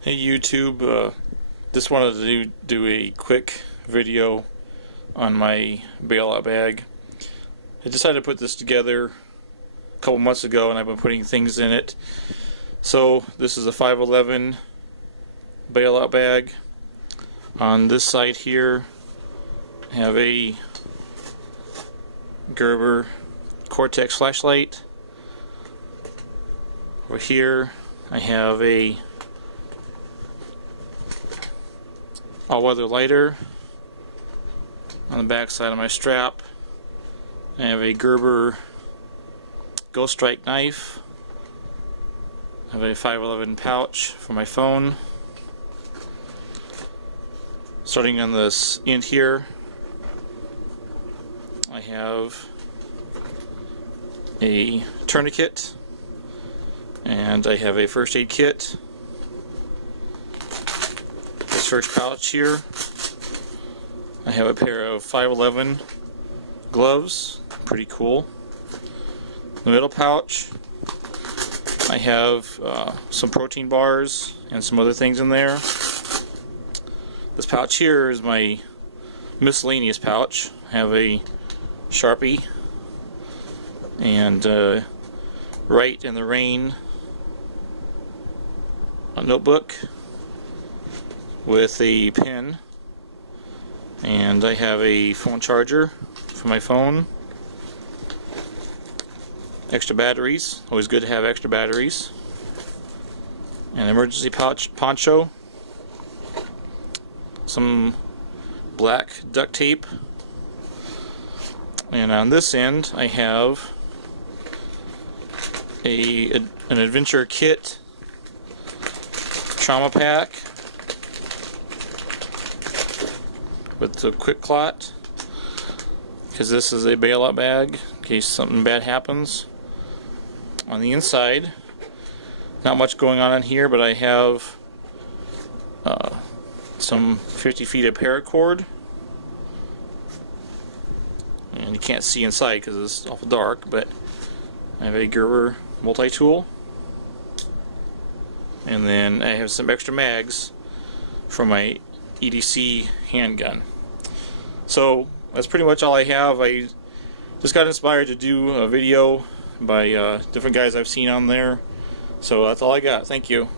Hey YouTube, just wanted to do a quick video on my bailout bag. I decided to put this together a couple months ago and I've been putting things in it. So this is a 511 bailout bag. On this side here I have a Gerber Cortex flashlight. Over here I have a all-weather lighter. On the back side of my strap I have a Gerber Ghostrike knife. I have a 511 pouch for my phone. Starting on this end here I have a tourniquet and I have a first aid kit. This first pouch here I have a pair of 511 gloves, pretty cool. The middle pouch I have some protein bars and some other things in there. This pouch here is my miscellaneous pouch. I have a Sharpie and Rite in the Rain a notebook with a pen, and I have a phone charger for my phone. Extra batteries, always good to have extra batteries. An emergency pouch, Poncho, some black duct tape, and on this end I have an adventure kit, trauma pack with the quick clot, because this is a bailout bag in case something bad happens. On the inside, not much going on in here, but I have some 50 feet of paracord, and you can't see inside because it's awful dark, but I have a Gerber Multitool, and then I have some extra mags for my EDC handgun. So that's pretty much all I have. I just got inspired to do a video by different guys I've seen on there, so that's all I got. Thank you.